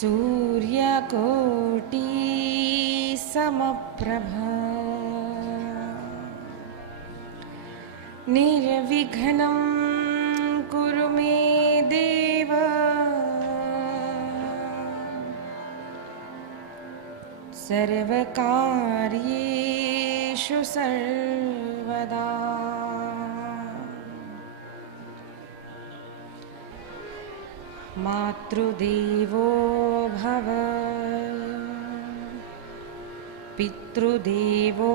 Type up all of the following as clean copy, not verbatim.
सूर्यकोटि समप्रभा निर्विघ्नं कुरु मे देव सर्वकार्येषु सर्वदा। मातृदेवो भव पितृदेवो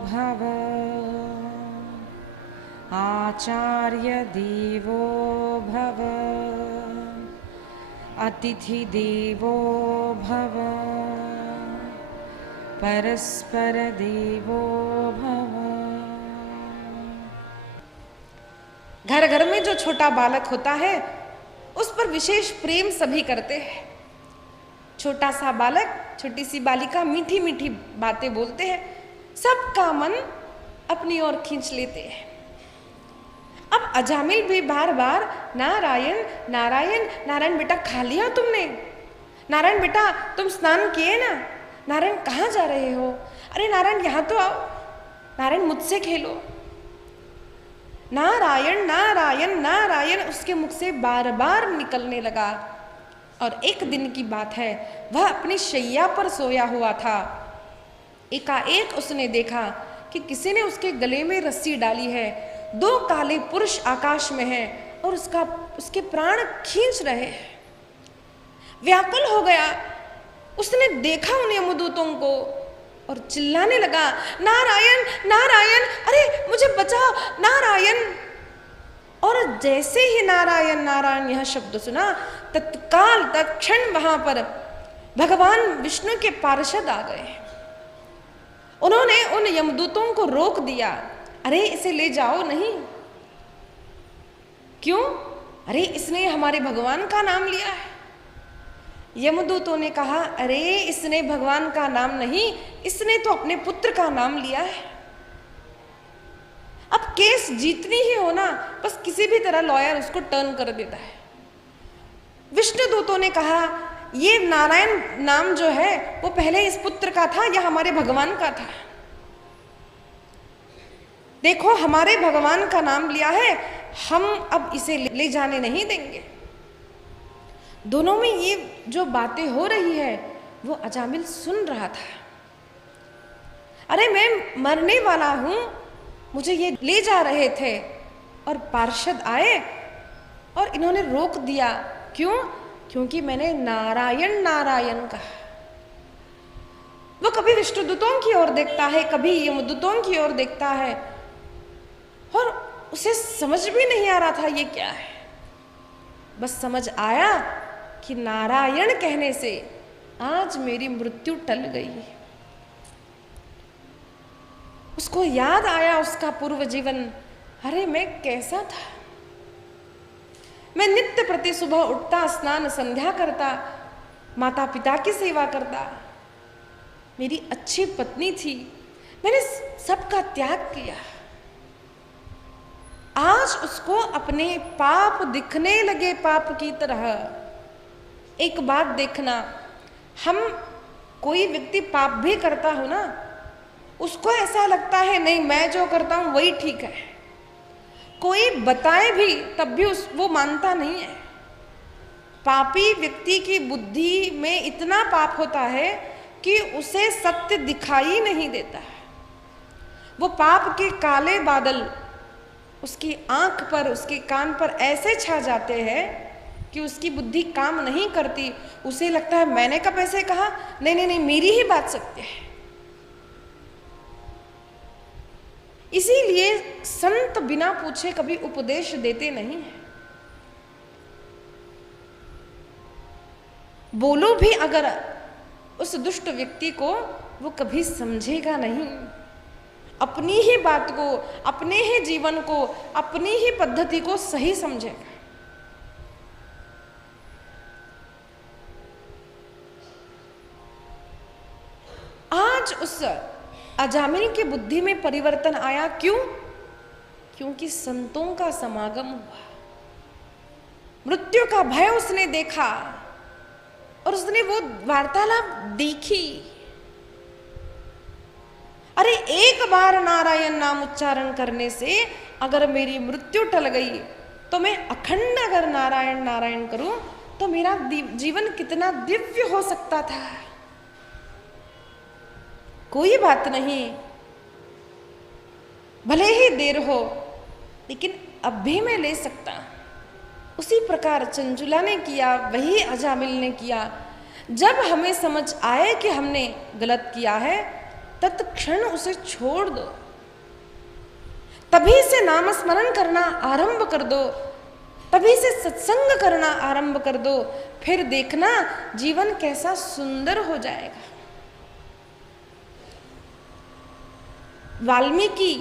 भव आचार्यदेवो भव अतिथिदेवो भव परस्परदेवो भव। घर घर में जो छोटा बालक होता है उस पर विशेष प्रेम सभी करते हैं। छोटा सा बालक, छोटी सी बालिका मीठी मीठी बातें बोलते हैं, सबका मन अपनी ओर खींच लेते हैं। अब अजामिल भी बार बार नारायण नारायण नारायण, बेटा खा लिया तुमने? नारायण बेटा तुम स्नान किए ना? नारायण कहाँ जा रहे हो? अरे नारायण यहाँ तो आओ, नारायण मुझसे खेलो। नारायण नारायण नारायण उसके मुख से बार बार निकलने लगा। और एक दिन की बात है, वह अपनी शैया पर सोया हुआ था। एकाएक उसने देखा कि किसी ने उसके गले में रस्सी डाली है। दो काले पुरुष आकाश में हैं और उसके प्राण खींच रहे हैं। व्याकुल हो गया, उसने देखा उन यमदूतों को और चिल्लाने लगा, नारायण नारायण, अरे मुझे बचाओ नारायण। और जैसे ही नारायण नारायण यह शब्द सुना, तत्काल तत्क्षण वहां पर भगवान विष्णु के पार्षद आ गए। उन्होंने उन यमदूतों को रोक दिया, अरे इसे ले जाओ नहीं। क्यों? अरे इसने हमारे भगवान का नाम लिया है। यमदूतों ने कहा, अरे इसने भगवान का नाम नहीं, इसने तो अपने पुत्र का नाम लिया है। अब केस जीतनी ही हो ना, बस किसी भी तरह लॉयर उसको टर्न कर देता है। विष्णुदूतों ने कहा, ये नारायण नाम जो है वो पहले इस पुत्र का था या हमारे भगवान का था? देखो हमारे भगवान का नाम लिया है, हम अब इसे ले जाने नहीं देंगे। दोनों में ये जो बातें हो रही है वो अजामिल सुन रहा था। अरे मैं मरने वाला हूं, मुझे ये ले जा रहे थे और पार्षद आए और इन्होंने रोक दिया। क्यों? क्योंकि मैंने नारायण नारायण कहा। वो कभी विष्णुदूतों की ओर देखता है, कभी यमदूतों की ओर देखता है और उसे समझ भी नहीं आ रहा था ये क्या है। बस समझ आया कि नारायण कहने से आज मेरी मृत्यु टल गई। उसको याद आया उसका पूर्व जीवन। अरे मैं कैसा था? मैं नित्य प्रति सुबह उठता, स्नान संध्या करता, माता पिता की सेवा करता, मेरी अच्छी पत्नी थी, मैंने सबका त्याग किया। आज उसको अपने पाप दिखने लगे, पाप की तरह। एक बात देखना, हम कोई व्यक्ति पाप भी करता हो ना, उसको ऐसा लगता है नहीं मैं जो करता हूं वही ठीक है। कोई बताए भी तब भी वो मानता नहीं है। पापी व्यक्ति की बुद्धि में इतना पाप होता है कि उसे सत्य दिखाई नहीं देता। वो पाप के काले बादल उसकी आंख पर, उसके कान पर ऐसे छा जाते हैं कि उसकी बुद्धि काम नहीं करती। उसे लगता है मैंने कब ऐसे कहा, नहीं नहीं नहीं मेरी ही बात सत्य है। इसीलिए संत बिना पूछे कभी उपदेश देते नहीं है। बोलो भी अगर उस दुष्ट व्यक्ति को, वो कभी समझेगा नहीं। अपनी ही बात को, अपने ही जीवन को, अपनी ही पद्धति को सही समझेगा। आज उस अजामिल की बुद्धि में परिवर्तन आया। क्यों? क्योंकि संतों का समागम हुआ। मृत्यु का भय उसने देखा। और उसने वो वार्तालाप देखी। अरे एक बार नारायण नाम उच्चारण करने से अगर मेरी मृत्यु टल गई तो मैं अखंड अगर नारायण नारायण करूं तो मेरा जीवन कितना दिव्य हो सकता था। कोई बात नहीं, भले ही देर हो लेकिन अब भी मैं ले सकता। उसी प्रकार चंचुला ने किया, वही अजामिल ने किया। जब हमें समझ आए कि हमने गलत किया है तत्क्षण उसे छोड़ दो, तभी से नामस्मरण करना आरंभ कर दो, तभी से सत्संग करना आरंभ कर दो। फिर देखना जीवन कैसा सुंदर हो जाएगा। वाल्मीकि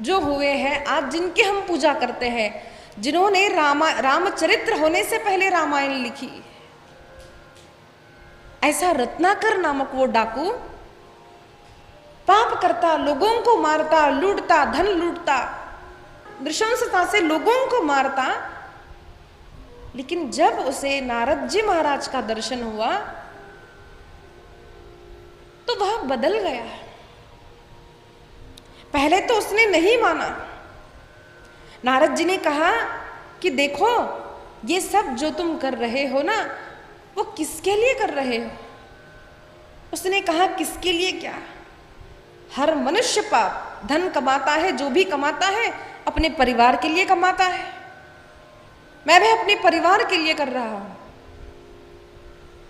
जो हुए हैं आज, जिनकी हम पूजा करते हैं, जिन्होंने रामचरित्र होने से पहले रामायण लिखी, ऐसा रत्नाकर नामक वो डाकू पाप करता, लोगों को मारता, लूटता, धन लूटता, नृशंसता से लोगों को मारता, लेकिन जब उसे नारद जी महाराज का दर्शन हुआ तो वह बदल गया। पहले तो उसने नहीं माना। नारद जी ने कहा कि देखो ये सब जो तुम कर रहे हो ना, वो किसके लिए कर रहे हो? उसने कहा किसके लिए क्या, हर मनुष्य पाप धन कमाता है, जो भी कमाता है अपने परिवार के लिए कमाता है। मैं भी अपने परिवार के लिए कर रहा हूं।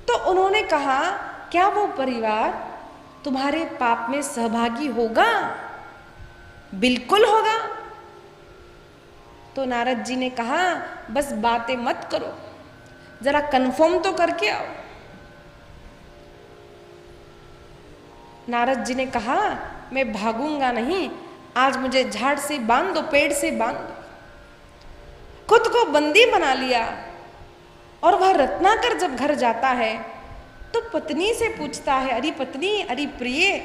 तो उन्होंने कहा क्या वो परिवार तुम्हारे पाप में सहभागी होगा? बिल्कुल होगा। तो नारद जी ने कहा बस बातें मत करो, जरा कंफर्म तो करके आओ। नारद जी ने कहा मैं भागूंगा नहीं, आज मुझे झाड़ से बांध दो, पेड़ से बांध दो। खुद को बंदी बना लिया। और वह रत्नाकर जब घर जाता है तो पत्नी से पूछता है, अरे पत्नी, अरे प्रिय,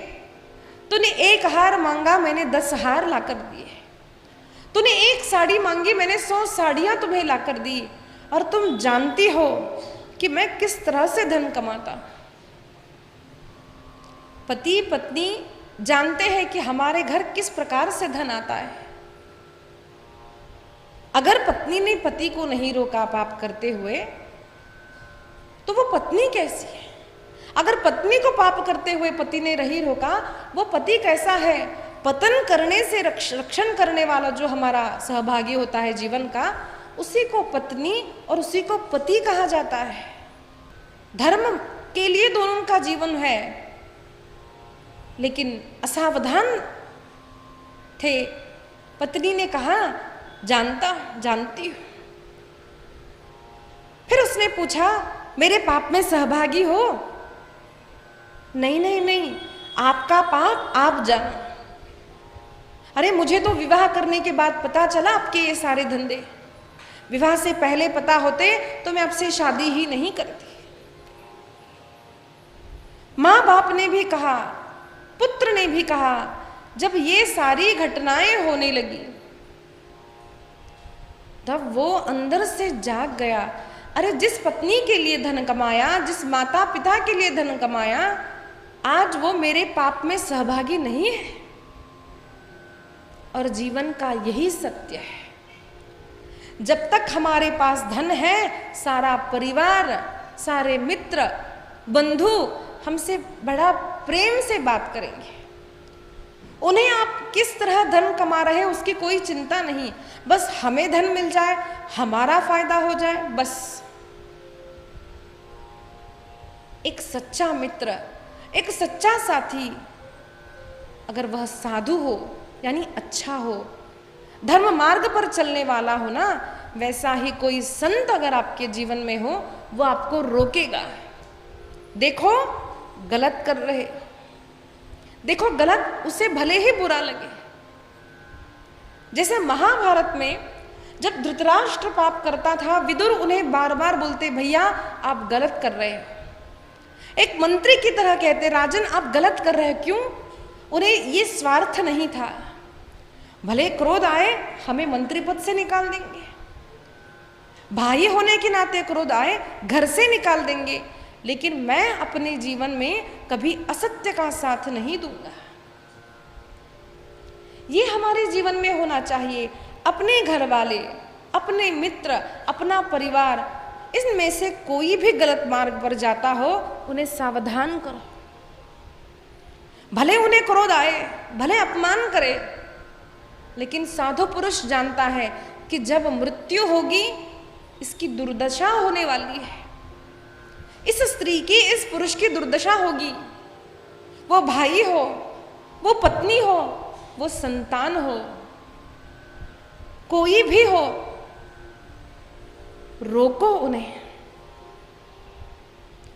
तूने एक हार मांगा, मैंने 10 हार लाकर दिए। तूने एक साड़ी मांगी, मैंने 100 साड़ियां तुम्हें लाकर दी। और तुम जानती हो कि मैं किस तरह से धन कमाता। पति पत्नी जानते हैं कि हमारे घर किस प्रकार से धन आता है। अगर पत्नी ने पति को नहीं रोका पाप करते हुए तो वो पत्नी कैसी है? अगर पत्नी को पाप करते हुए पति ने नहीं रोका, वो पति कैसा है? पतन करने से रक्षण करने वाला जो हमारा सहभागी होता है जीवन का, उसी को पत्नी और उसी को पति कहा जाता है। धर्म के लिए दोनों का जीवन है, लेकिन असावधान थे। पत्नी ने कहा जानती हूं। फिर उसने पूछा मेरे पाप में सहभागी हो? नहीं नहीं नहीं, आपका पाप आप जानो। अरे मुझे तो विवाह करने के बाद पता चला आपके ये सारे धंधे। विवाह से पहले पता होते तो मैं आपसे शादी ही नहीं करती। माँ बाप ने भी कहा, पुत्र ने भी कहा। जब ये सारी घटनाएं होने लगी तब वो अंदर से जाग गया। अरे जिस पत्नी के लिए धन कमाया, जिस माता पिता के लिए धन कमाया, आज वो मेरे पाप में सहभागी नहीं है। और जीवन का यही सत्य है। जब तक हमारे पास धन है, सारा परिवार, सारे मित्र, बंधु हमसे बड़ा प्रेम से बात करेंगे। उन्हें आप किस तरह धन कमा रहे हैं उसकी कोई चिंता नहीं, बस हमें धन मिल जाए, हमारा फायदा हो जाए, बस। एक सच्चा मित्र, एक सच्चा साथी, अगर वह साधु हो यानी अच्छा हो, धर्म मार्ग पर चलने वाला हो ना, वैसा ही कोई संत अगर आपके जीवन में हो, वो आपको रोकेगा। देखो गलत कर रहे, देखो गलत, उसे भले ही बुरा लगे। जैसे महाभारत में जब धृतराष्ट्र पाप करता था, विदुर उन्हें बार बार बोलते भैया आप गलत कर रहे हो। एक मंत्री की तरह कहते राजन आप गलत कर रहे हो। क्यों? उन्हें ये स्वार्थ नहीं था, भले क्रोध आए हमें मंत्री पद से निकाल देंगे, भाई होने के नाते क्रोध आए, घर से निकाल देंगे, लेकिन मैं अपने जीवन में कभी असत्य का साथ नहीं दूंगा। ये हमारे जीवन में होना चाहिए। अपने घर वाले, अपने मित्र, अपना परिवार, इनमें से कोई भी गलत मार्ग पर जाता हो, उन्हें सावधान करो। भले उन्हें क्रोध आए, भले अपमान करे, लेकिन साधु पुरुष जानता है कि जब मृत्यु होगी इसकी दुर्दशा होने वाली है। इस स्त्री की, इस पुरुष की दुर्दशा होगी। वो भाई हो, वो पत्नी हो, वो संतान हो, कोई भी हो, रोको उन्हें।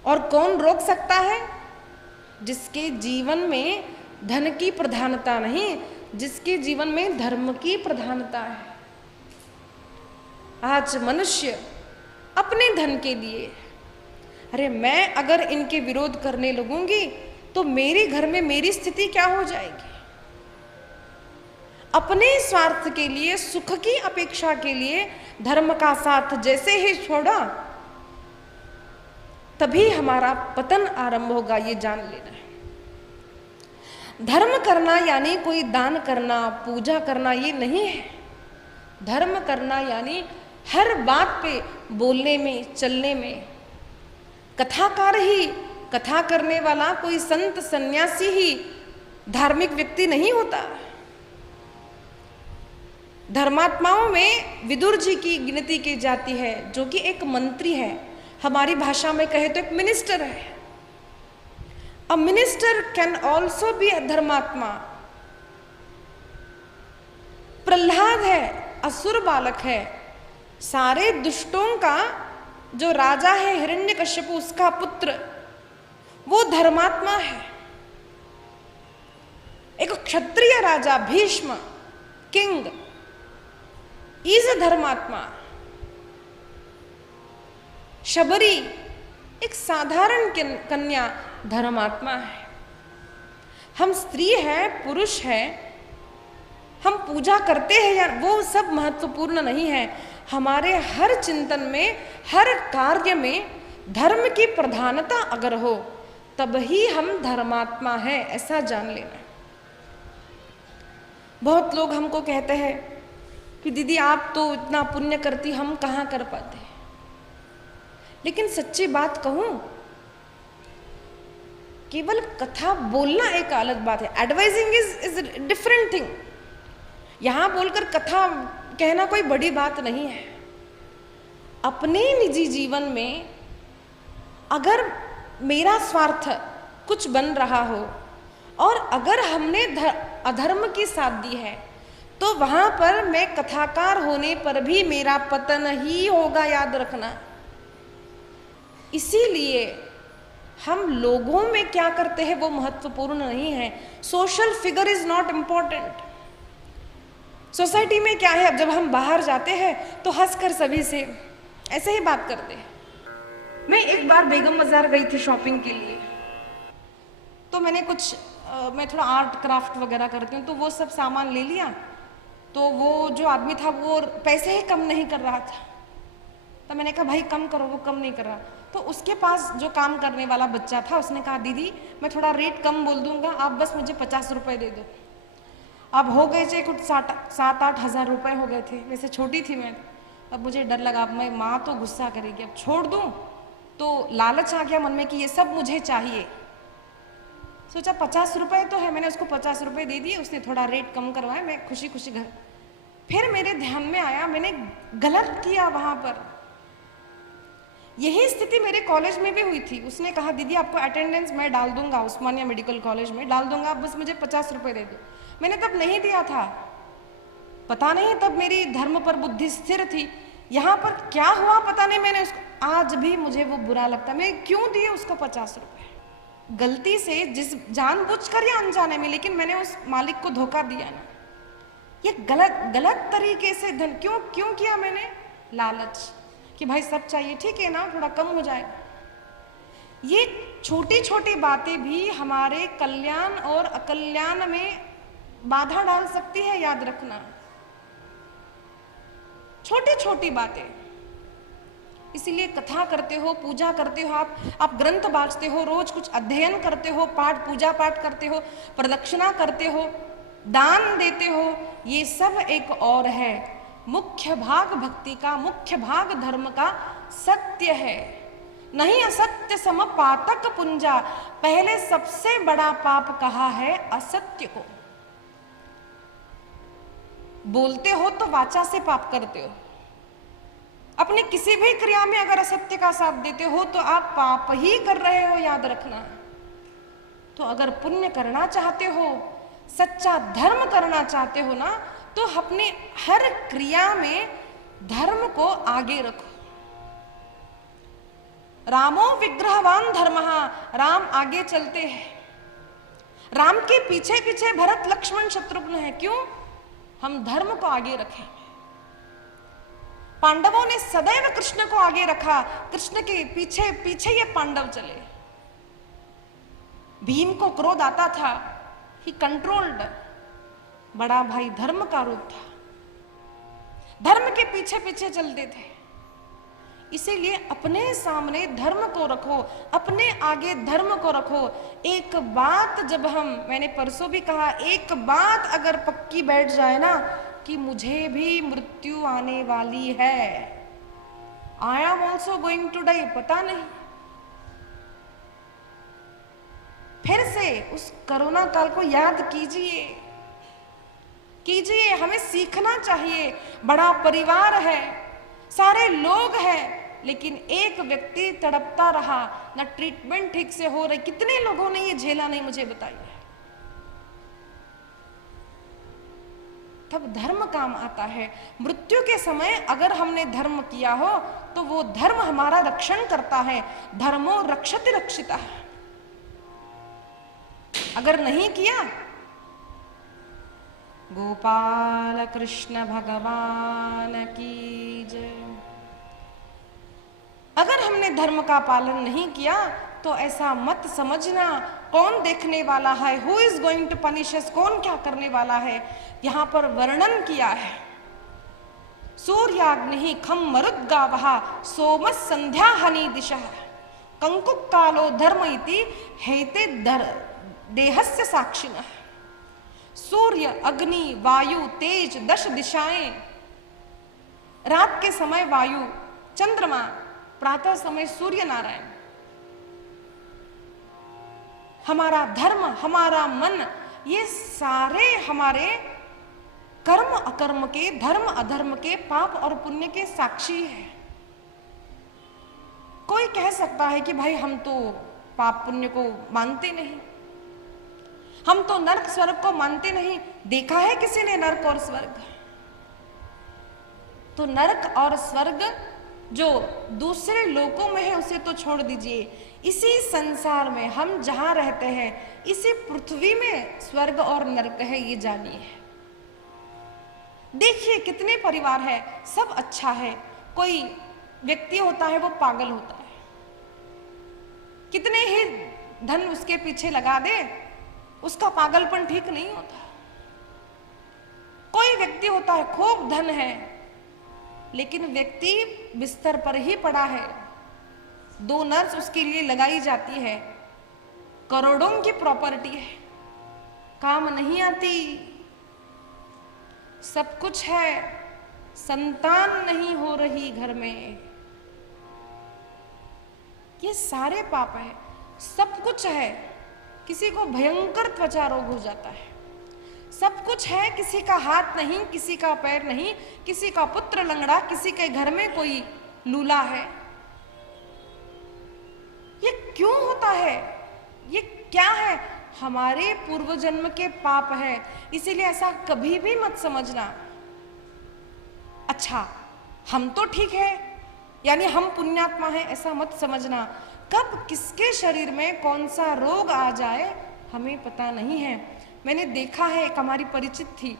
और कौन रोक सकता है? जिसके जीवन में धन की प्रधानता नहीं, जिसके जीवन में धर्म की प्रधानता है। आज मनुष्य अपने धन के लिए, अरे मैं अगर इनके विरोध करने लगूंगी तो मेरे घर में मेरी स्थिति क्या हो जाएगी। अपने स्वार्थ के लिए, सुख की अपेक्षा के लिए धर्म का साथ जैसे ही छोड़ा, तभी हमारा पतन आरंभ होगा, ये जान लेना है। धर्म करना यानी कोई दान करना, पूजा करना, ये नहीं है। धर्म करना यानी हर बात पे बोलने में, चलने में, कथाकार ही, कथा करने वाला कोई संत सन्यासी ही धार्मिक व्यक्ति नहीं होता। धर्मात्माओं में विदुर जी की गिनती की जाती है, जो कि एक मंत्री है, हमारी भाषा में कहे तो एक मिनिस्टर है। A minister can also be a धर्मात्मा। प्रहलाद है, असुर बालक है, सारे दुष्टों का जो राजा है हिरण्यकश्यप, उसका पुत्र, वो धर्मात्मा है। एक क्षत्रिय राजा भीष्म, किंग, इज अ धर्मात्मा। शबरी एक साधारण कन्या धर्मात्मा है। हम स्त्री है, पुरुष है, हम पूजा करते हैं या वो सब महत्वपूर्ण नहीं है। हमारे हर चिंतन में, हर कार्य में धर्म की प्रधानता अगर हो, तब ही हम धर्मात्मा है, ऐसा जान लेना। बहुत लोग हमको कहते हैं कि दीदी आप तो इतना पुण्य करती, हम कहाँ कर पाते। लेकिन सच्ची बात कहूं, केवल कथा बोलना एक अलग बात है। Advising is different thing. यहां बोलकर कथा कहना कोई बड़ी बात नहीं है। अपने निजी जीवन में अगर मेरा स्वार्थ कुछ बन रहा हो और अगर हमने अधर्म की साथ दी है, तो वहां पर मैं कथाकार होने पर भी मेरा पतन ही होगा, याद रखना। इसीलिए हम लोगों में क्या करते हैं वो महत्वपूर्ण नहीं है। Social figure is not important. Society में क्या है, अब जब हम बाहर जाते हैं तो हंसकर सभी से ऐसे ही बात करते हैं। मैं एक बार बेगम बाजार गई थी शॉपिंग के लिए, तो मैंने मैं थोड़ा आर्ट क्राफ्ट वगैरह करती हूँ, तो वो सब सामान ले लिया। तो वो जो आदमी था वो पैसे ही कम नहीं कर रहा था। तो मैंने कहा भाई कम करो, वो कम नहीं कर रहा। तो उसके पास जो काम करने वाला बच्चा था, उसने कहा दीदी मैं थोड़ा रेट कम बोल दूंगा, आप बस मुझे 50 रुपये दे दो। अब हो गए थे कुछ 7-8 हज़ार रुपये हो गए थे। वैसे छोटी थी मैं, अब मुझे डर लगा, अब मैं माँ तो गुस्सा करेगी, अब छोड़ दूँ। तो लालच आ गया मन में कि ये सब मुझे चाहिए। सोचा 50 रुपये तो है, मैंने उसको 50 रुपये दे दिए। उसने थोड़ा रेट कम करवाया, मैं खुशी खुशी घर। फिर मेरे ध्यान में आया मैंने गलत किया वहाँ पर। यही स्थिति मेरे कॉलेज में भी हुई थी। उसने कहा दीदी आपको अटेंडेंस मैं डाल दूंगा, उस्मानिया मेडिकल कॉलेज में डाल दूंगा, आप बस मुझे 50 रुपये दे दो। मैंने तब नहीं दिया था, पता नहीं तब मेरी धर्म पर बुद्धि स्थिर थी। यहाँ पर क्या हुआ पता नहीं, मैंने उसको, आज भी मुझे वो बुरा लगता, मैं क्यों दिए उसको 50 रुपये। गलती से, जिस जानबूझकर या अनजाने में, लेकिन मैंने उस मालिक को धोखा दिया ना। ये गलत तरीके से धन क्यों किया मैंने? लालच कि भाई सब चाहिए, ठीक है ना, थोड़ा कम हो जाएगा। ये छोटी छोटी बातें भी हमारे कल्याण और अकल्याण में बाधा डाल सकती है, याद रखना। छोटी छोटी बातें। इसीलिए कथा करते हो, पूजा करते हो, आप ग्रंथ बाँचते हो, रोज कुछ अध्ययन करते हो, पाठ पूजा पाठ करते हो, प्रदक्षिणा करते हो, दान देते हो, ये सब एक और है। मुख्य भाग भक्ति का, मुख्य भाग धर्म का सत्य है। नहीं असत्य सम पातक पुंजा, पहले सबसे बड़ा पाप कहा है असत्य को। बोलते हो तो वाचा से पाप करते हो, अपनी किसी भी क्रिया में अगर असत्य का साथ देते हो तो आप पाप ही कर रहे हो, याद रखना। तो अगर पुण्य करना चाहते हो, सच्चा धर्म करना चाहते हो ना, तो अपने हर क्रिया में धर्म को आगे रखो। रामो विग्रहवान धर्मः, राम आगे चलते हैं, राम के पीछे पीछे भरत लक्ष्मण शत्रुघ्न है। क्यों? हम धर्म को आगे रखें। पांडवों ने सदैव कृष्ण को आगे रखा, कृष्ण के पीछे पीछे ये पांडव चले। भीम को क्रोध आता था, ही कंट्रोल्ड, बड़ा भाई धर्म का रूप था, धर्म के पीछे पीछे चलते थे। इसीलिए अपने सामने धर्म को रखो, अपने आगे धर्म को रखो। एक बात जब मैंने परसों भी कहा, एक बात अगर पक्की बैठ जाए ना कि मुझे भी मृत्यु आने वाली है, I am also going to die, पता नहीं, फिर से उस कोरोना काल को याद कीजिए, कीजिए। हमें सीखना चाहिए। बड़ा परिवार है, सारे लोग हैं, लेकिन एक व्यक्ति तड़पता रहा, ना ट्रीटमेंट ठीक से हो रही। कितने लोगों ने ये झेला नहीं, मुझे बताइए। तब धर्म काम आता है। मृत्यु के समय अगर हमने धर्म किया हो तो वो धर्म हमारा रक्षण करता है। धर्मो रक्षति रक्षिता। अगर नहीं किया, गोपाल कृष्ण भगवान की जय। अगर हमने धर्म का पालन नहीं किया तो ऐसा मत समझना कौन देखने वाला है, who is going to punish us, कौन क्या करने वाला है। यहां पर वर्णन किया है, सूर्याग्नि खम मरुद्गावः सोमस संध्या हनि दिशः कंकुक कालो धर्म इति हेते देहस्य साक्षिणः। सूर्य, अग्नि, वायु, तेज, 10 दिशाएं, रात के समय वायु, चंद्रमा, प्रातः समय सूर्य नारायण। हमारा धर्म, हमारा मन, ये सारे हमारे कर्म अकर्म के, धर्म अधर्म के, पाप और पुण्य के साक्षी है। कोई कह सकता है कि भाई हम तो पाप पुण्य को मानते नहीं, हम तो नरक स्वर्ग को मानते नहीं। देखा है किसी ने नरक और स्वर्ग? तो नरक और स्वर्ग जो दूसरे लोकों में है उसे तो छोड़ दीजिए, इसी संसार में हम जहां रहते हैं, इसी पृथ्वी में स्वर्ग और नरक है, ये जानिए। देखिए कितने परिवार है, सब अच्छा है, कोई व्यक्ति होता है वो पागल होता है, कितने ही धन उसके पीछे लगा दे उसका पागलपन ठीक नहीं होता। कोई व्यक्ति होता है खूब धन है लेकिन व्यक्ति बिस्तर पर ही पड़ा है, 2 नर्स उसके लिए लगाई जाती है, करोड़ों की प्रॉपर्टी है, काम नहीं आती, सब कुछ है, संतान नहीं हो रही घर में। ये सारे पाप है। सब कुछ है, किसी को भयंकर त्वचा रोग हो जाता है, सब कुछ है, किसी का हाथ नहीं, किसी का पैर नहीं, किसी का पुत्र लंगड़ा, किसी के घर में कोई लूला है। ये क्यों होता है? ये क्या है? हमारे पूर्व जन्म के पाप है। इसीलिए ऐसा कभी भी मत समझना अच्छा हम तो ठीक है यानी हम पुण्यात्मा हैं, ऐसा मत समझना। कब किसके शरीर में कौन सा रोग आ जाए हमें पता नहीं है। मैंने देखा है, एक हमारी परिचित थी,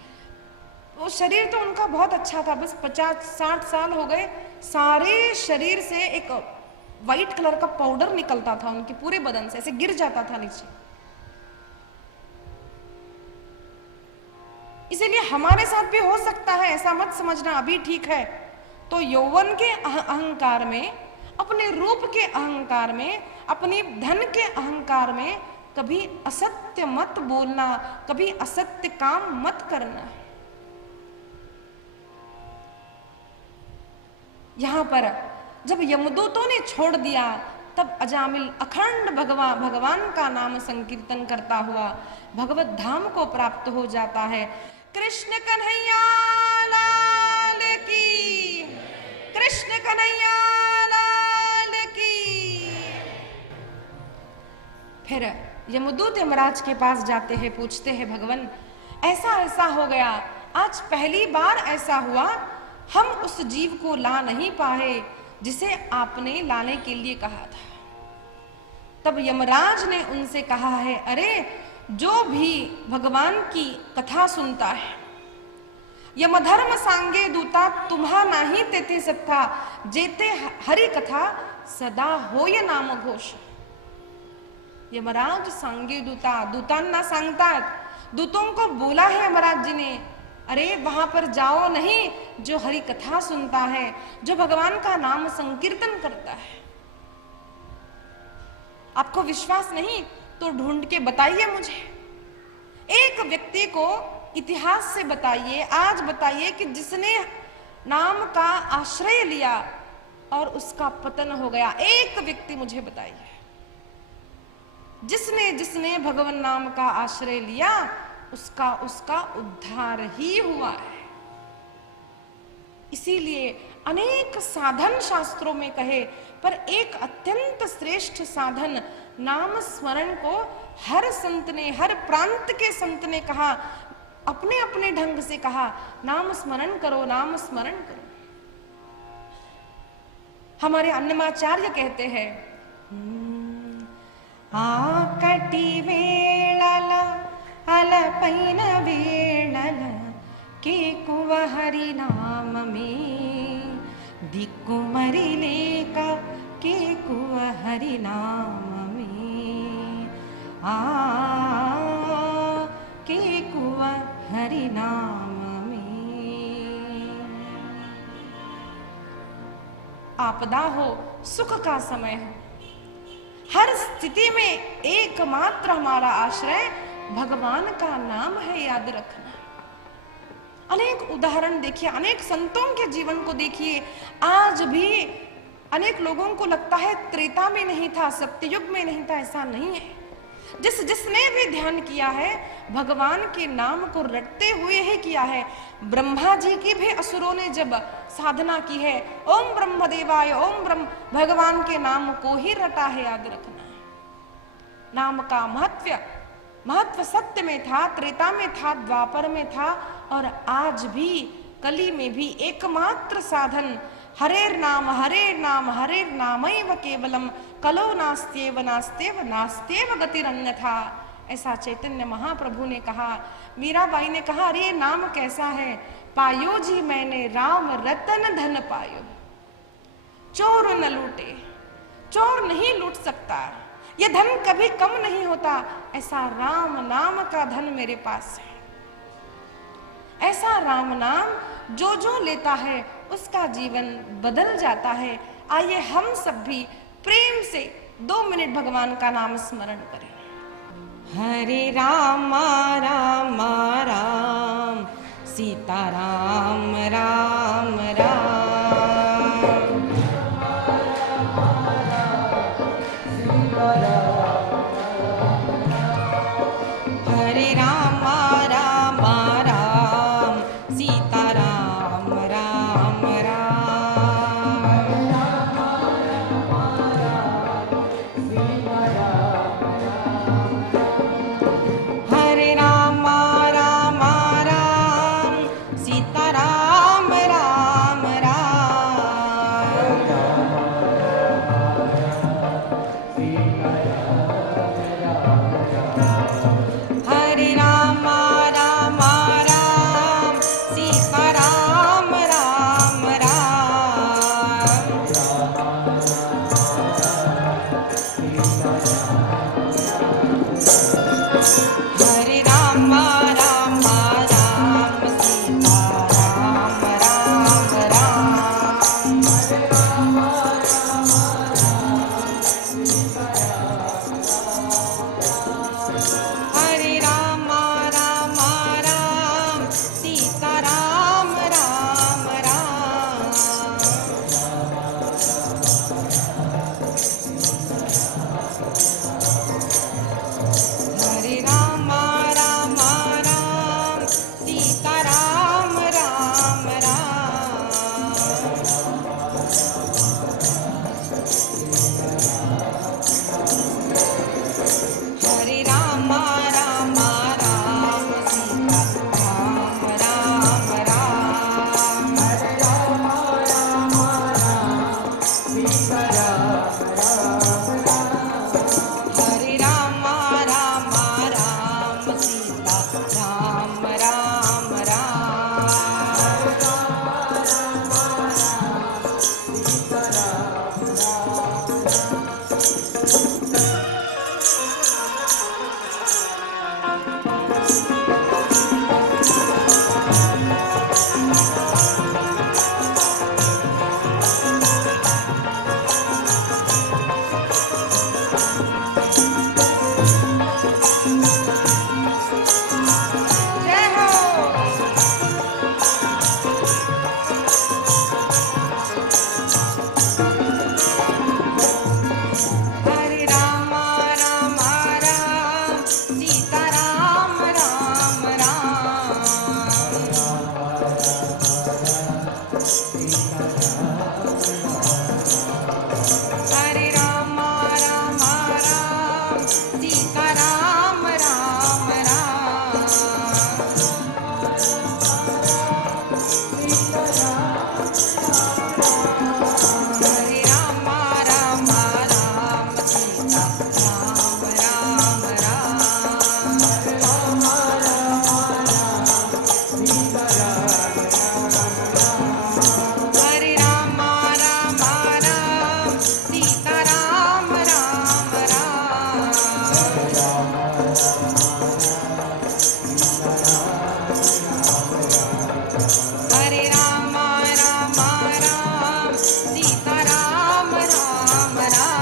वो शरीर तो उनका बहुत अच्छा था, बस 50-60 साल हो गए, सारे शरीर से एक वाइट कलर का पाउडर निकलता था उनके पूरे बदन से, ऐसे गिर जाता था नीचे। इसीलिए हमारे साथ भी हो सकता है, ऐसा मत समझना अभी ठीक है तो यौवन के अहंकार में, अपने रूप के अहंकार में, अपने धन के अहंकार में कभी असत्य मत बोलना, कभी असत्य काम मत करना। यहां पर जब यमदूतों ने छोड़ दिया, तब अजामिल अखंड भगवान का नाम संकीर्तन करता हुआ भगवत धाम को प्राप्त हो जाता है। कृष्ण कन्हैया लाल की, कृष्ण कन्हैया लाल की। फिर यमदूत यमराज के पास जाते हैं, पूछते हैं भगवान ऐसा ऐसा हो गया, आज पहली बार ऐसा हुआ, हम उस जीव को ला नहीं पाए जिसे आपने लाने के लिए कहा था। तब यमराज ने उनसे कहा है, अरे जो भी भगवान की कथा सुनता है, यमधर्म सांगे दूता तुम्हा नाही तेथे सत्ता, जेते हरि कथा सदा होय नाम घोष। यमराज सांगे दूता, दूतांना सांगतात, दूतों को बोला है यमराज जी ने, अरे वहां पर जाओ नहीं, जो हरि कथा सुनता है, जो भगवान का नाम संकीर्तन करता है। आपको विश्वास नहीं तो ढूंढ के बताइए मुझे, एक व्यक्ति को इतिहास से बताइए, आज बताइए कि जिसने नाम का आश्रय लिया और उसका पतन हो गया। एक व्यक्ति मुझे बताइए, जिसने जिसने भगवान नाम का आश्रय लिया उसका उद्धार ही हुआ है। इसीलिए अनेक साधन शास्त्रों में कहे, पर एक अत्यंत श्रेष्ठ साधन नाम स्मरण को हर संत ने, हर प्रांत के संत ने कहा, अपने अपने ढंग से कहा, नाम स्मरण करो, नाम स्मरण करो। हमारे अन्नमाचार्य कहते हैं, आकटी वेळला अलपैन वेळल केकुव हरि नाम में, दिक्कु मरिलेक केकुव हरि नाम में, केकुव हरि नाम में। आपदा हो, सुख का समय हो, हर स्थिति में एकमात्र हमारा आश्रय भगवान का नाम है, याद रखना। अनेक उदाहरण देखिए, अनेक संतों के जीवन को देखिए। आज भी अनेक लोगों को लगता है त्रेता में नहीं था, सत्ययुग में नहीं था, ऐसा नहीं है। जिसने भी ध्यान किया है भगवान के नाम को रटते हुए ही किया है। ब्रह्मा जी की भी असुरों ने जब साधना की है, ओम ब्रह्मदेवाय ओम ब्रह्म, भगवान के नाम को ही रटा है, याद रखना। नाम का महत्व सत्य में था, त्रेता में था, द्वापर में था, और आज भी कली में भी एकमात्र साधन हरेर नाम हरेर नाम हरेर नामैव केवलम, कलो नास्त्येव नास्त्येव नास्त्येव गतिरन्यथा। ऐसा चैतन्य महाप्रभु ने कहा। मीराबाई ने कहा, अरे ये नाम कैसा है, पायो जी मैंने राम रतन धन पायो, चोर न लूटे, चोर नहीं लूट सकता, ये धन कभी कम नहीं होता, ऐसा राम नाम का धन मेरे पास है। ऐसा राम नाम जो जो लेता है उसका जीवन बदल जाता है। आइए हम सब भी प्रेम से 2 मिनट भगवान का नाम स्मरण करें। हरे राम राम राम सीता राम राम राम, हरे राम राम राम सीता राम राम राम, हरे राम राम राम सीता राम राम राम। हरे राम राम राम सीता राम राम राम। हरे राम राम राम सीता राम राम राम। हरे राम राम राम सीता राम राम राम। हरे राम राम राम सीता राम राम राम। जय हो। हरे राम राम राम सीता राम राम राम। हरे राम राम राम सीता राम राम राम। हरे राम राम राम सीता राम राम राम। हरे राम राम राम सीता राम राम राम। हरे राम राम राम सीता राम राम राम। हरे राम राम राम सीता राम राम राम।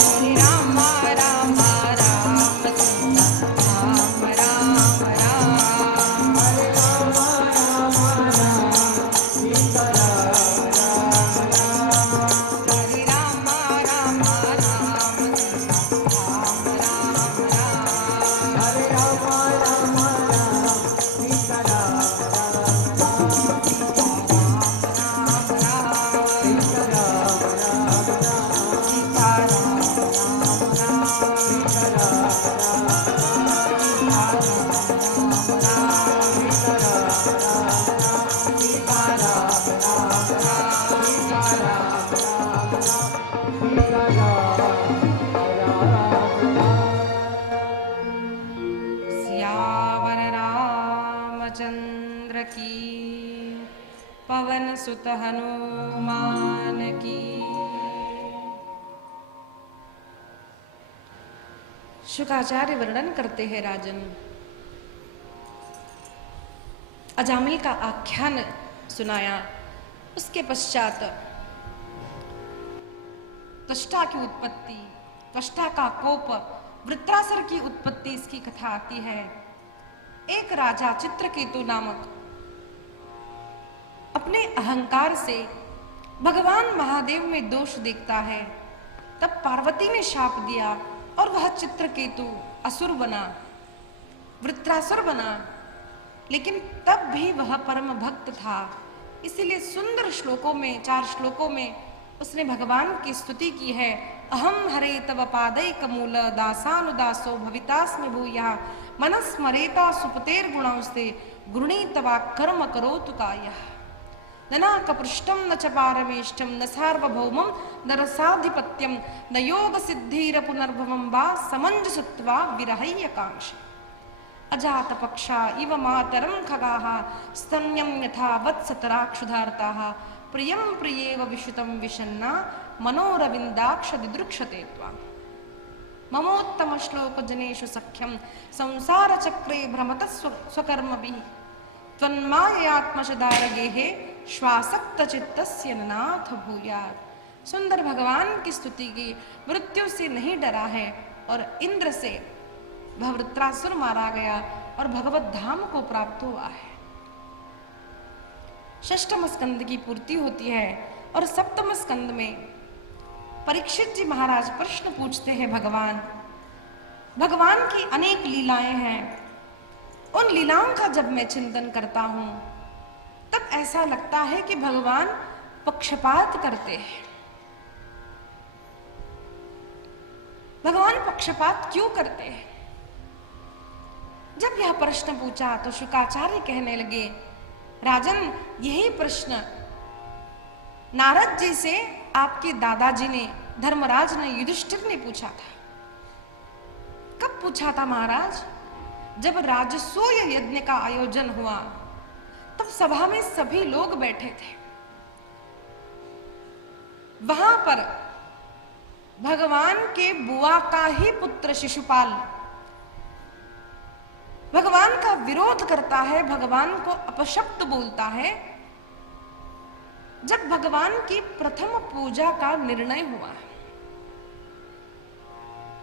हरे राम राम राम सीता राम राम राम। सियावर रामचंद्र की पवन सुत हनुमान की। शुकाचार्य वर्णन करते हैं राजन, अजामिल का आख्यान सुनाया। उसके पश्चात त्वष्टा की उत्पत्ति, त्वष्टा का कोप, वृत्रासुर की उत्पत्ति, इसकी कथा आती है। एक राजा चित्रकेतु नामक अपने अहंकार से भगवान महादेव में दोष देखता है। तब पार्वती ने शाप दिया और वह चित्रकेतु असुर बना, वृत्रासुर बना। लेकिन तब भी वह परम भक्त था, इसीलिए सुंदर श्लोकों में, 4 श्लोकों में उसने भगवान की स्तुति की है। अहम हरे तव पादैक मूल दासानुदासो भवितास्मि भूयः मनस्मरेता सुपतेर गुणौस्ते गृणीतवा कर्म करोतु कायः। ननाकपृष्टं न च पारमेष्टं न सार्वभौमं न रसाधिपत्यं न योगसिद्धिरपुनर्भवं वा समञ्जसत्वा विरहय्यकांक्ष। अजातपक्षा इव मातरं खगाः स्तन्यं यथा वत्सतराक्षुधार्ताः प्रियं प्रियेव विशुतं विशन्ना मनोरविन्दाक्ष दिदृक्षते त्वाम्। ममोत्तम श्लोक जनेषु सख्यम संसार चक्रे भ्रमत स्वकर्मभिः त्वन्माययात्मशदारगेहे श्वासक्त चित्तस्य नाथ भूयात्। सुंदर भगवान की स्तुति की, मृत्यु से नहीं डरा है और इंद्र से वह वृत्रासुर मारा गया और भगवत धाम को प्राप्त हुआ है। षष्ठम स्कंद की पूर्ति होती है और सप्तम स्कंद में परीक्षित जी महाराज प्रश्न पूछते हैं भगवान की अनेक लीलाएं हैं। उन लीलाओं का जब मैं चिंतन करता हूं तब ऐसा लगता है कि भगवान पक्षपात करते हैं। भगवान पक्षपात क्यों करते हैं? जब यह प्रश्न पूछा तो शुकाचार्य कहने लगे, राजन, यही प्रश्न नारद जी से आपके दादाजी ने, धर्मराज ने, युधिष्ठिर ने पूछा था। कब पूछा था महाराज? जब राजसूय यज्ञ का आयोजन हुआ तब सभा में सभी लोग बैठे थे। वहां पर भगवान के बुआ का ही पुत्र शिशुपाल भगवान का विरोध करता है, भगवान को अपशब्द बोलता है। जब भगवान की प्रथम पूजा का निर्णय हुआ,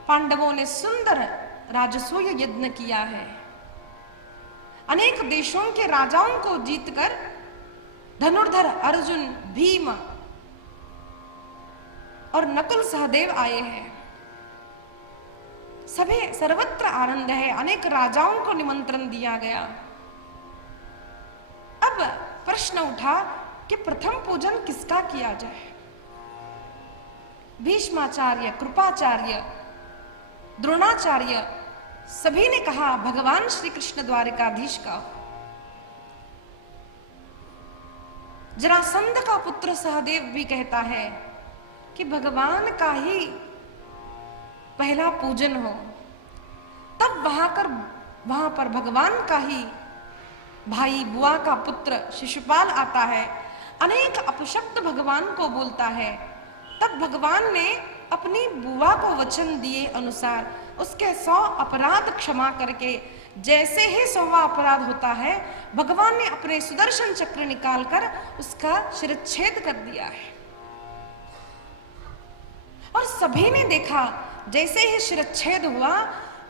पांडवों ने सुंदर राजसूय यज्ञ किया है। अनेक देशों के राजाओं को जीतकर धनुर्धर अर्जुन, भीम और नकुल सहदेव आए हैं। सभी सर्वत्र आनंद है। अनेक राजाओं को निमंत्रण दिया गया। अब प्रश्न उठा कि प्रथम पूजन किसका किया जाए। भीष्माचार्य, कृपाचार्य, द्रोणाचार्य सभी ने कहा भगवान श्री कृष्ण द्वारिकाधीश का। जरासंध का पुत्र सहदेव भी कहता है कि भगवान का ही पहला पूजन हो। तब वहां पर भगवान का ही भाई, बुआ का पुत्र शिशुपाल आता है, अनेक अपशब्द भगवान को बोलता है। तब भगवान ने अपनी बुआ को वचन दिए अनुसार उसके 100 अपराध क्षमा करके, जैसे ही 100वां अपराध होता है, भगवान ने अपने सुदर्शन चक्र निकालकर उसका शिरच्छेद कर दिया है। और सभी ने देखा जैसे ही शिरच्छेद हुआ,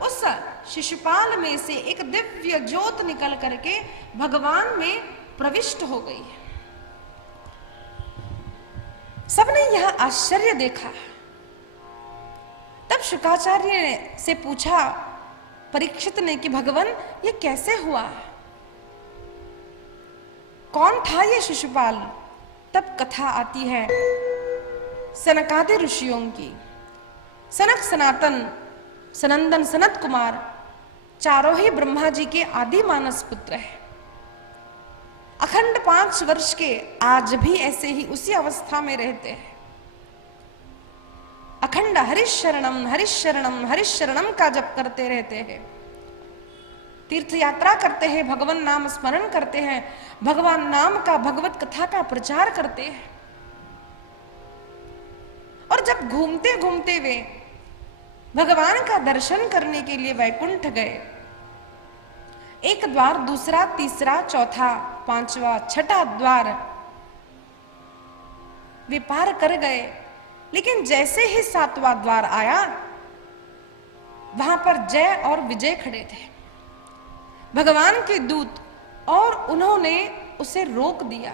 उस शिशुपाल में से एक दिव्य ज्योत निकल करके भगवान में प्रविष्ट हो गई। सबने यह आश्चर्य देखा। तब शुकाचार्य से पूछा परीक्षित ने कि भगवान ये कैसे हुआ, कौन था ये शिशुपाल? तब कथा आती है सनकादि ऋषियों की। सनक, सनातन, सनंदन, सनत कुमार चारों ही ब्रह्मा जी के आदि मानस पुत्र है। अखंड 5 वर्ष के आज भी ऐसे ही उसी अवस्था में रहते हैं। अखंड हरिशरणम हरिशरणम हरिशरणम का जप करते रहते हैं। तीर्थ यात्रा करते हैं, भगवान नाम स्मरण करते हैं, भगवान नाम का, भगवत कथा का प्रचार करते हैं। और जब घूमते घूमते वे भगवान का दर्शन करने के लिए वैकुंठ गए, एक द्वार, दूसरा, तीसरा, चौथा, 5वां, 6ठा द्वार वे पार कर गए। लेकिन जैसे ही 7वां द्वार आया, वहां पर जय और विजय खड़े थे, भगवान के दूत, और उन्होंने उसे रोक दिया।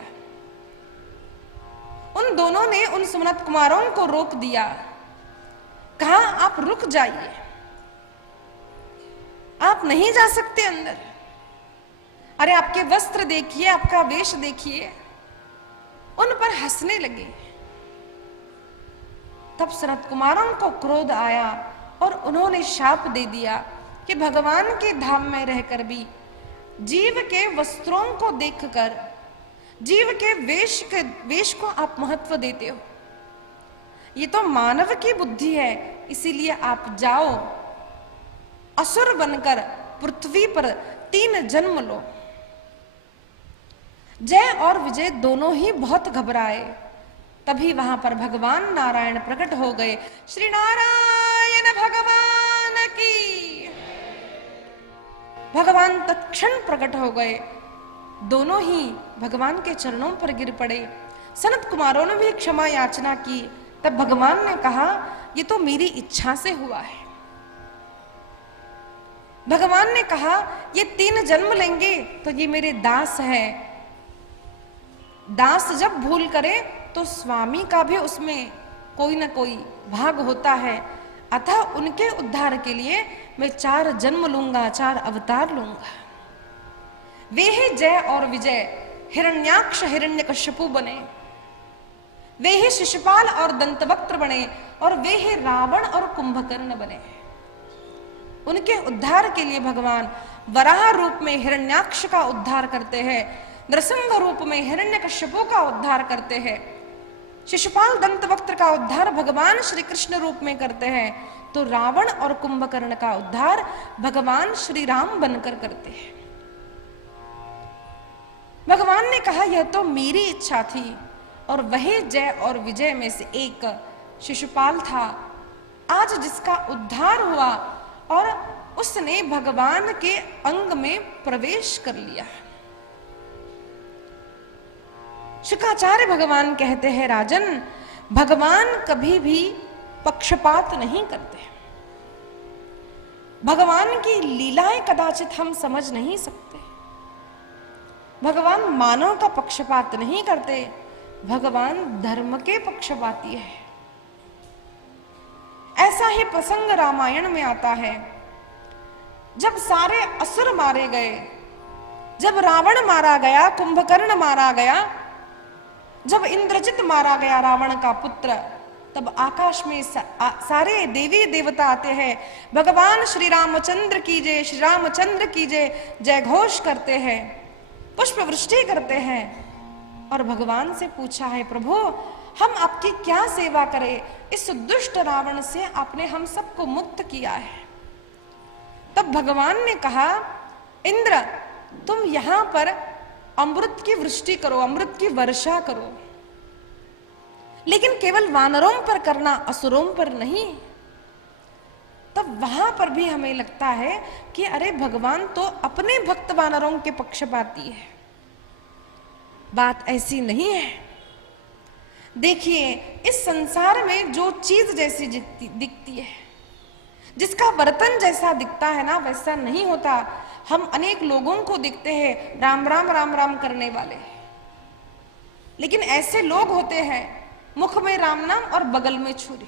उन दोनों ने उन सुमनत कुमारों को रोक दिया, कहा आप रुक जाइए, आप नहीं जा सकते अंदर। अरे आपके वस्त्र देखिए, आपका वेश देखिए। उन पर हंसने लगे। तब सनत कुमारों को क्रोध आया और उन्होंने शाप दे दिया कि भगवान के धाम में रहकर भी जीव के वस्त्रों को देखकर, जीव के वेश को आप महत्व देते हो। ये तो मानव की बुद्धि है, इसीलिए आप जाओ, असुर बनकर पृथ्वी पर 3 जन्म लो। जय और विजय दोनों ही बहुत घबराए। तभी वहां पर भगवान नारायण प्रकट हो गए। श्री नारायण नारायण भगवान की। भगवान तत्क्षण प्रकट हो गए, दोनों ही भगवान के चरणों पर गिर पड़े। सनत कुमारों ने भी क्षमा याचना की। तब भगवान ने कहा, ये तो मेरी इच्छा से हुआ है। भगवान ने कहा, ये 3 जन्म लेंगे तो ये मेरे दास हैं। दास जब भूल करे तो स्वामी का भी उसमें कोई ना कोई भाग होता है, अतः उनके उद्धार के लिए मैं 4 जन्म लूंगा, 4 अवतार लूंगा। वे ही जय और विजय, हिरण्याक्ष हिरण्यकश्यपु बने, वे ही शिशुपाल और दंतवक्त्र बने, और वे ही रावण और कुंभकर्ण बने। उनके उद्धार के लिए भगवान वराह रूप में हिरण्याक्ष का उद्धार करते हैं, नृसिंह रूप में हिरण्यकश्यपु का उद्धार करते हैं, शिशुपाल दंतवक्त्र का उद्धार भगवान श्री कृष्ण रूप में करते हैं, तो रावण और कुंभकर्ण का उद्धार भगवान श्री राम बनकर करते हैं। भगवान ने कहा, यह तो मेरी इच्छा थी, और वही जय और विजय में से एक शिशुपाल था, आज जिसका उद्धार हुआ और उसने भगवान के अंग में प्रवेश कर लिया। शुकाचार्य भगवान कहते हैं, राजन, भगवान कभी भी पक्षपात नहीं करते। भगवान की लीलाएं कदाचित हम समझ नहीं सकते। भगवान मानव का पक्षपात नहीं करते, भगवान धर्म के पक्षपाती है। ऐसा ही प्रसंग रामायण में आता है। जब सारे असुर मारे गए, जब रावण मारा गया, कुंभकर्ण मारा गया, जब इंद्रजित मारा गया रावण का पुत्र, तब आकाश में सारे देवी देवता आते हैं, भगवान श्री रामचंद्र की जय, श्री रामचंद्र की जय, जय घोष करते हैं, पुष्प वृष्टि करते हैं, और भगवान से पूछा है, प्रभु हम आपकी क्या सेवा करें, इस दुष्ट रावण से आपने हम सबको मुक्त किया है। तब भगवान ने कहा, इंद्र तुम यहां पर अमृत की वृष्टि करो, अमृत की वर्षा करो, लेकिन केवल वानरों पर करना, असुरों पर नहीं। तब वहां पर भी हमें लगता है कि अरे भगवान तो अपने भक्त वानरों के पक्षपाती है। बात ऐसी नहीं है। देखिए, इस संसार में जो चीज जैसी दिखती है, जिसका बर्तन जैसा दिखता है ना, वैसा नहीं होता। हम अनेक लोगों को दिखते हैं राम राम राम राम करने वाले, लेकिन ऐसे लोग होते हैं मुख में राम नाम और बगल में छुरी।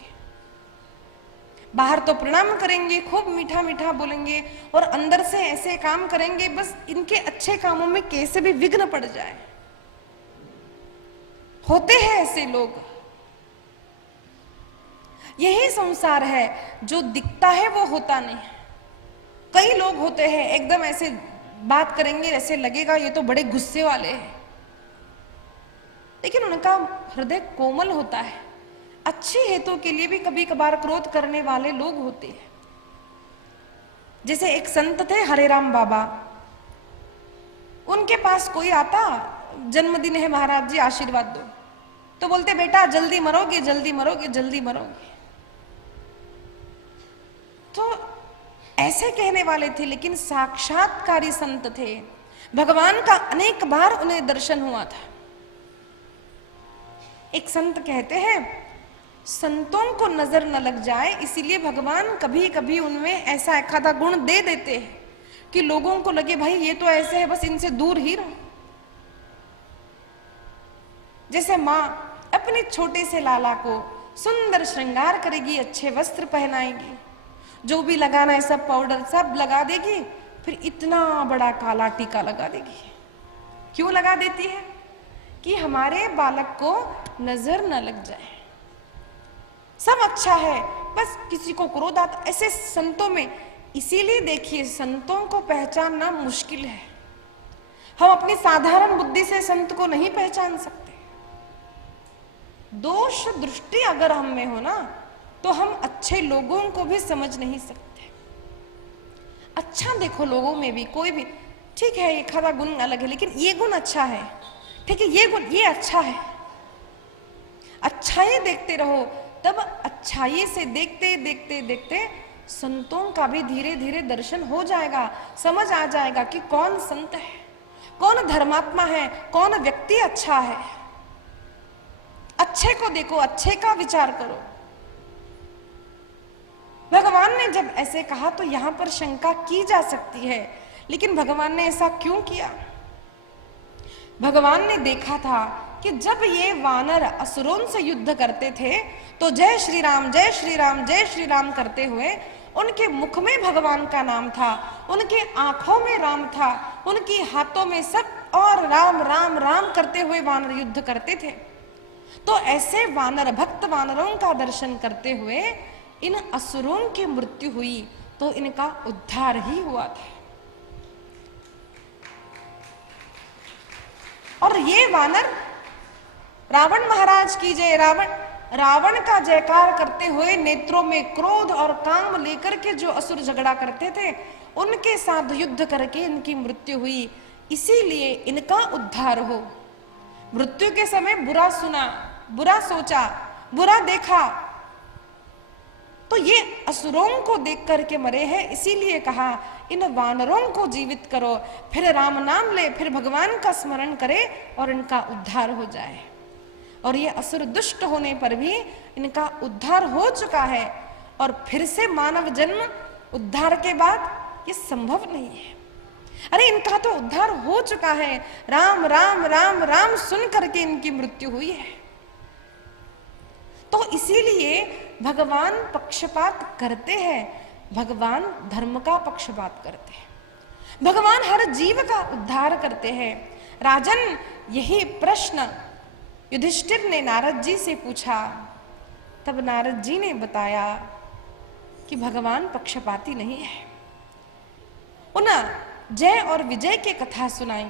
बाहर तो प्रणाम करेंगे, खूब मीठा मीठा बोलेंगे, और अंदर से ऐसे काम करेंगे बस इनके अच्छे कामों में कैसे भी विघ्न पड़ जाए। होते हैं ऐसे लोग। यही संसार है, जो दिखता है वो होता नहीं। कई लोग होते हैं एकदम ऐसे बात करेंगे, ऐसे लगेगा ये तो बड़े गुस्से वाले हैं, लेकिन उनका हृदय कोमल होता है। अच्छे हेतु के लिए भी कभी कभार क्रोध करने वाले लोग होते हैं। जैसे एक संत थे हरेराम बाबा, उनके पास कोई आता, जन्मदिन है महाराज जी आशीर्वाद दो, तो बोलते बेटा जल्दी मरोगे, जल्दी मरोगे, जल्दी मरोगे। तो ऐसे कहने वाले थे, लेकिन साक्षात्कारी संत थे। भगवान का अनेक बार उन्हें दर्शन हुआ था। एक संत कहते हैं, संतों को नजर न लग जाए, इसीलिए भगवान कभी कभी उनमें ऐसा एक आधा गुण दे देते हैं कि लोगों को लगे भाई ये तो ऐसे है, बस इनसे दूर ही रहो। जैसे माँ अपने छोटे से लाला को सुंदर श्रृंगार करेगी, अच्छे वस्त्र पहनाएगी, जो भी लगाना है सब पाउडर सब लगा देगी, फिर इतना बड़ा काला टीका लगा देगी। क्यों लगा देती है? कि हमारे बालक को नजर न लग जाए। सब अच्छा है, बस किसी को क्रोध आता। ऐसे संतों में, इसीलिए देखिए संतों को पहचानना मुश्किल है। हम अपनी साधारण बुद्धि से संत को नहीं पहचान सकते। दोष दृष्टि अगर हम में हो ना, तो हम अच्छे लोगों को भी समझ नहीं सकते। अच्छा देखो लोगों में भी, कोई भी ठीक है, एक आधा गुण अलग है, लेकिन ये गुण अच्छा है, ठीक है, ये गुण ये अच्छा है। अच्छाई देखते रहो तब अच्छाई से देखते देखते देखते संतों का भी धीरे धीरे दर्शन हो जाएगा, समझ आ जाएगा कि कौन संत है, कौन धर्मात्मा है, कौन व्यक्ति अच्छा है। अच्छे को देखो, अच्छे का विचार करो। भगवान ने जब ऐसे कहा तो यहां पर शंका की जा सकती है, लेकिन भगवान ने ऐसा क्यों किया? भगवान ने देखा था कि जब ये वानर असुरों से युद्ध करते थे तो जय श्री राम जय श्री राम जय श्री राम करते हुए उनके मुख में भगवान का नाम था, उनके आंखों में राम था, उनके हाथों में सब और राम राम राम करते हुए वानर युद्ध करते थे। तो ऐसे वानर, भक्त वानरों का दर्शन करते हुए इन असुरों की मृत्यु हुई तो इनका उद्धार ही हुआ था। और ये वानर रावण महाराज की जय, रावण का जयकार करते हुए नेत्रों में क्रोध और काम लेकर के जो असुर झगड़ा करते थे उनके साथ युद्ध करके इनकी मृत्यु हुई, इसीलिए इनका उद्धार हो। मृत्यु के समय बुरा सुना, बुरा सोचा, बुरा देखा, तो ये असुरों को देख करके मरे हैं, इसीलिए कहा इन वानरों को जीवित करो, फिर राम नाम ले, फिर भगवान का स्मरण करे और इनका उद्धार हो जाए। और ये असुर दुष्ट होने पर भी इनका उद्धार हो चुका है, और फिर से मानव जन्म उद्धार के बाद ये संभव नहीं है। अरे इनका तो उद्धार हो चुका है, राम राम राम राम सुन करके इनकी मृत्यु हुई है। तो इसीलिए भगवान पक्षपात करते हैं, भगवान धर्म का पक्षपात करते हैं, भगवान हर जीव का उद्धार करते हैं। राजन, यही प्रश्न युधिष्ठिर ने नारद जी से पूछा, तब नारद जी ने बताया कि भगवान पक्षपाती नहीं है। उन जय और विजय की कथा सुनाई,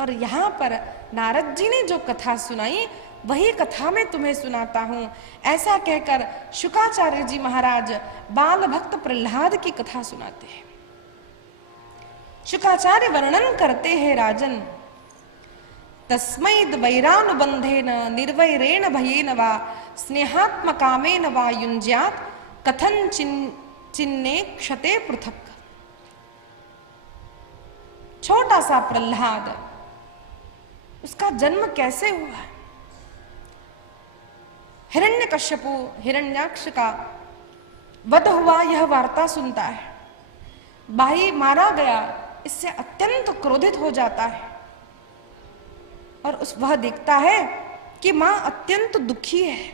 और यहां पर नारद जी ने जो कथा सुनाई वही कथा मैं तुम्हें सुनाता हूं। ऐसा कहकर शुकाचार्य जी महाराज बाल भक्त प्रहलाद की कथा सुनाते हैं। शुकाचार्य वर्णन करते हैं, राजन, तस्मै द्वैरानुबंधेन निर्वैरेण भयेन वा स्नेहात्मकामेन वा युञ्ज्यात् कथन चिन्ने क्षते पृथक। छोटा सा प्रहलाद, उसका जन्म कैसे हुआ? हिरण्यकश्यपु, हिरण्याक्ष का वध हुआ, यह वार्ता सुनता है। भाई मारा गया, इससे अत्यंत क्रोधित हो जाता है, और वह देखता है कि मां अत्यंत दुखी है।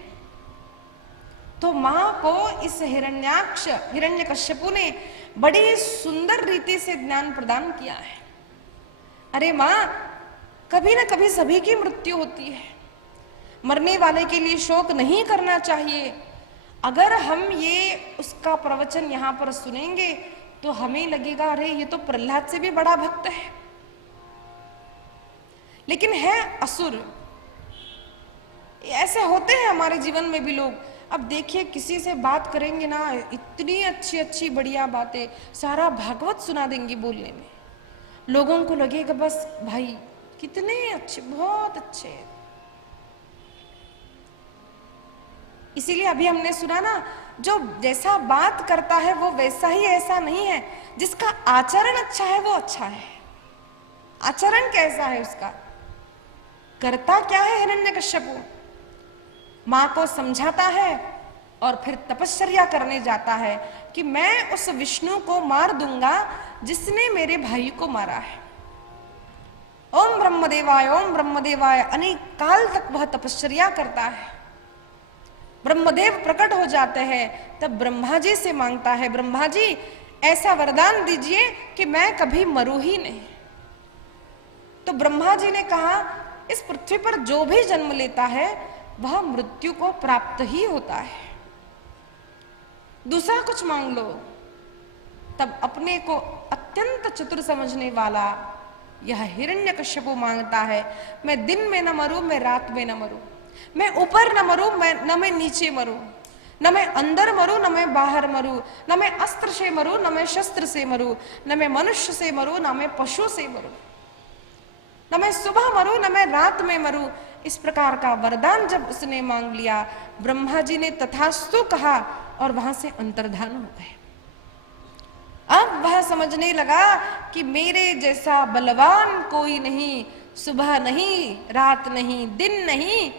तो मां को इस हिरण्यकश्यपु ने बड़ी सुंदर रीति से ज्ञान प्रदान किया है। अरे मां, कभी ना कभी सभी की मृत्यु होती है, मरने वाले के लिए शोक नहीं करना चाहिए। अगर हम ये उसका प्रवचन यहाँ पर सुनेंगे तो हमें लगेगा अरे ये तो प्रहलाद से भी बड़ा भक्त है, लेकिन है असुर। ऐसे होते हैं हमारे जीवन में भी लोग। अब देखिए, किसी से बात करेंगे ना, इतनी अच्छी अच्छी बढ़िया बातें, सारा भागवत सुना देंगे बोलने में, लोगों को लगेगा बस भाई कितने अच्छे, बहुत अच्छे। इसीलिए अभी हमने सुना ना, जो जैसा बात करता है वो वैसा ही ऐसा नहीं है, जिसका आचरण अच्छा है वो अच्छा है। आचरण कैसा है उसका? करता क्या है हिरण्यकश्यपु? मां को समझाता है और फिर तपश्चर्या करने जाता है कि मैं उस विष्णु को मार दूंगा जिसने मेरे भाई को मारा है। ओम ब्रह्मदेवाय, ओम ब्रह्मदेवाय, अनेक काल तक वह तपश्चर्या करता है। ब्रह्मदेव प्रकट हो जाते हैं, तब ब्रह्मा जी से मांगता है, ब्रह्मा जी ऐसा वरदान दीजिए कि मैं कभी मरूं ही नहीं। तो ब्रह्मा जी ने कहा, इस पृथ्वी पर जो भी जन्म लेता है वह मृत्यु को प्राप्त ही होता है, दूसरा कुछ मांग लो। तब अपने को अत्यंत चतुर समझने वाला यह हिरण्यकश्यपु मांगता है, मैं दिन में न मरूं, मैं रात में न मरूं, मैं ऊपर न मरूं, न मैं नीचे मरूं, न मैं अंदर मरूं, न मैं बाहर मरूं, न मैं अस्त्र से मरूं, न मैं शस्त्र से मरूं, न मैं मनुष्य से मरूं, न मैं पशु से मरूं, न मैं सुबह मरूं, न मैं रात में मरूं। इस प्रकार का वरदान जब उसने मांग लिया, ब्रह्मा जी ने तथास्तु कहा और वहां से अंतर्धान हो गए। अब वह समझने लगा कि मेरे जैसा बलवान कोई नहीं, सुबह नहीं, रात नहीं, दिन नहीं,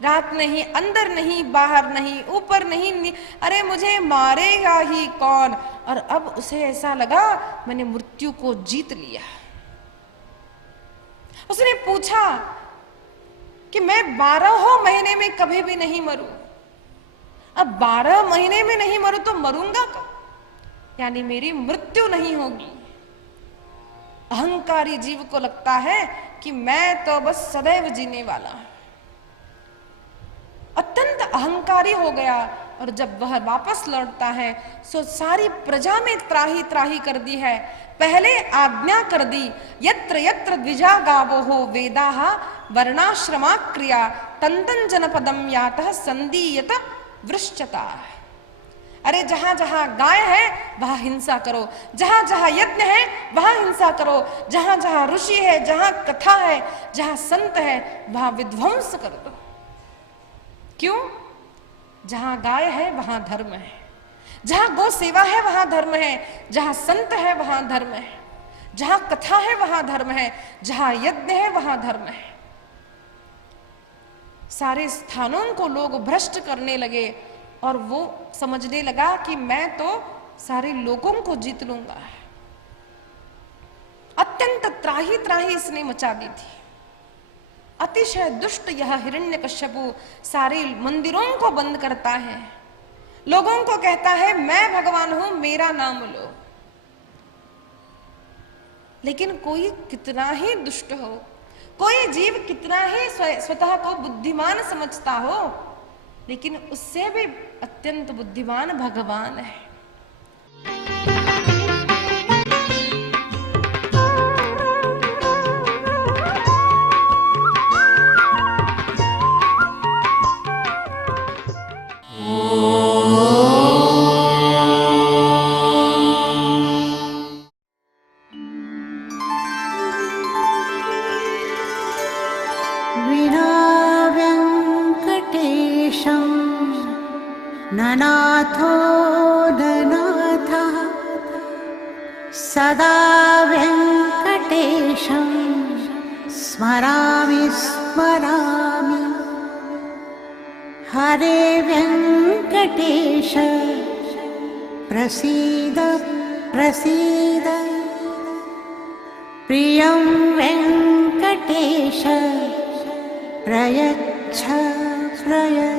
रात नहीं, अंदर नहीं, बाहर नहीं, ऊपर नहीं, अरे मुझे मारेगा ही कौन। और अब उसे ऐसा लगा मैंने मृत्यु को जीत लिया। उसने पूछा कि मैं 12 महीने में कभी भी नहीं मरूं, अब 12 महीने में नहीं मरूं तो मरूंगा कब, यानी मेरी मृत्यु नहीं होगी। अहंकारी जीव को लगता है कि मैं तो बस सदैव जीने वाला हूं, अत्यंत अहंकारी हो गया। और जब वह वापस लौटता है सो सारी प्रजा में त्राही त्राही कर दी है। पहले आज्ञा कर दी, यत्र यत्र द्विजा गावोः वेदाः वर्णाश्रमा क्रिया तंतन जनपदम यातः संदीयत वृश्चता। अरे जहां जहां गाय है वहां हिंसा करो, जहां जहां यज्ञ है वहां हिंसा करो, जहां जहां ऋषि है, जहां कथा है, जहां संत है वहां विध्वंस कर दो। क्यों? जहां गाय है वहां धर्म है, जहां गौ सेवा है वहां धर्म है, जहां संत है वहां धर्म है, जहां कथा है वहां धर्म है, जहां यज्ञ है वहां धर्म है। सारे स्थानों को लोग भ्रष्ट करने लगे और वो समझने लगा कि मैं तो सारे लोगों को जीत लूंगा। अत्यंत त्राही त्राही इसने मचा दी थी। अतिशय दुष्ट यह हिरण्यकश्यपु सारे मंदिरों को बंद करता है, लोगों को कहता है मैं भगवान हूं, मेरा नाम लो। लेकिन कोई कितना ही दुष्ट हो, कोई जीव कितना ही स्वतः को बुद्धिमान समझता हो, लेकिन उससे भी अत्यंत बुद्धिमान भगवान है। ननाथो ननाथः सदा वेङ्कटेशं स्मरामि स्मरामि। हरे वेङ्कटेश प्रसीद प्रसीद, प्रियं वेङ्कटेश प्रयच्छ प्रयच्छ।